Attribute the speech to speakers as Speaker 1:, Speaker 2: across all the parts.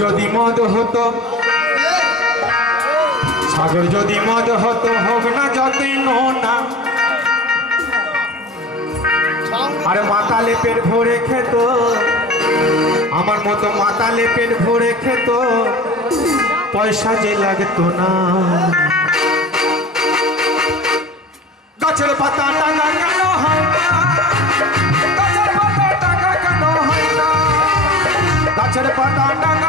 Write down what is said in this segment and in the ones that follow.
Speaker 1: যদি মদ হতো, সাগর যদি মদ হতো, হোক না যতই নোনা। আর মাতালে পেট ভরে খেত, আমার মতো মাতালে পেট ভরে খেত, পয়সা যে লাগতো না। গাছের পাতা টাকা কেন হয় না? গাছের পাতা টাকা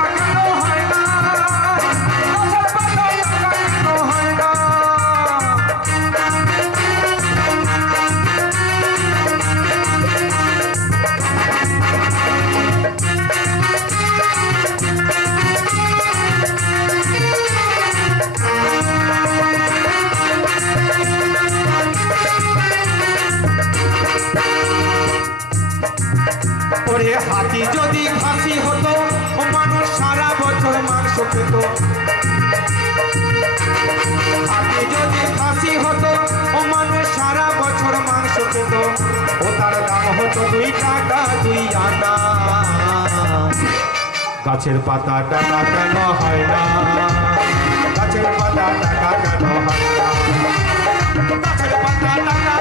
Speaker 1: ও সারা বছর ও তার হতো দুই গাছের পাতা টাকা কেন হয় না? গাছের পাতা টাকা কেন হয় না? গাছের পাতা টাকা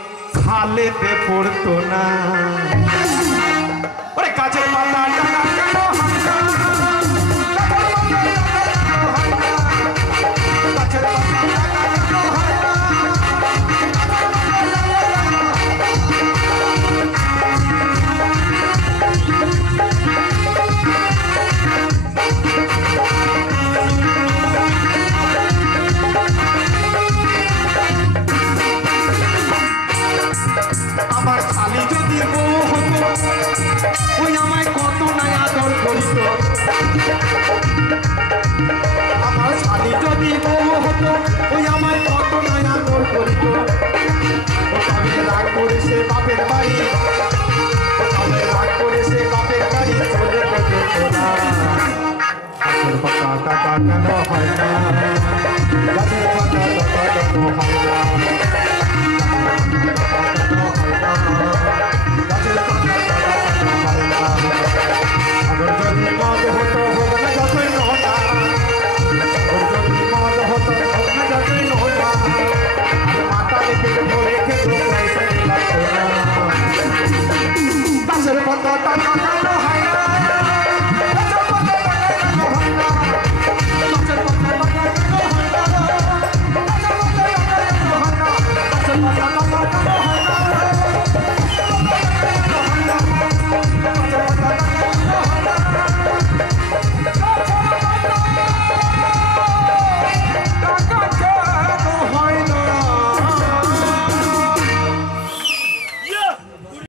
Speaker 1: পড়তো না। ওরে গাছের পাতা আমার শালি যদি বউ হতো ওই আমায় কত নাই আদর করিত। তবে রাগ করে বাপের বাড়ি, তবে রাগ করে বাপের বাড়ি চলে যেত গাছের পাতা টাকা কেন হয় না? গাছের পাতা কেন হয় না? ভরে খেতো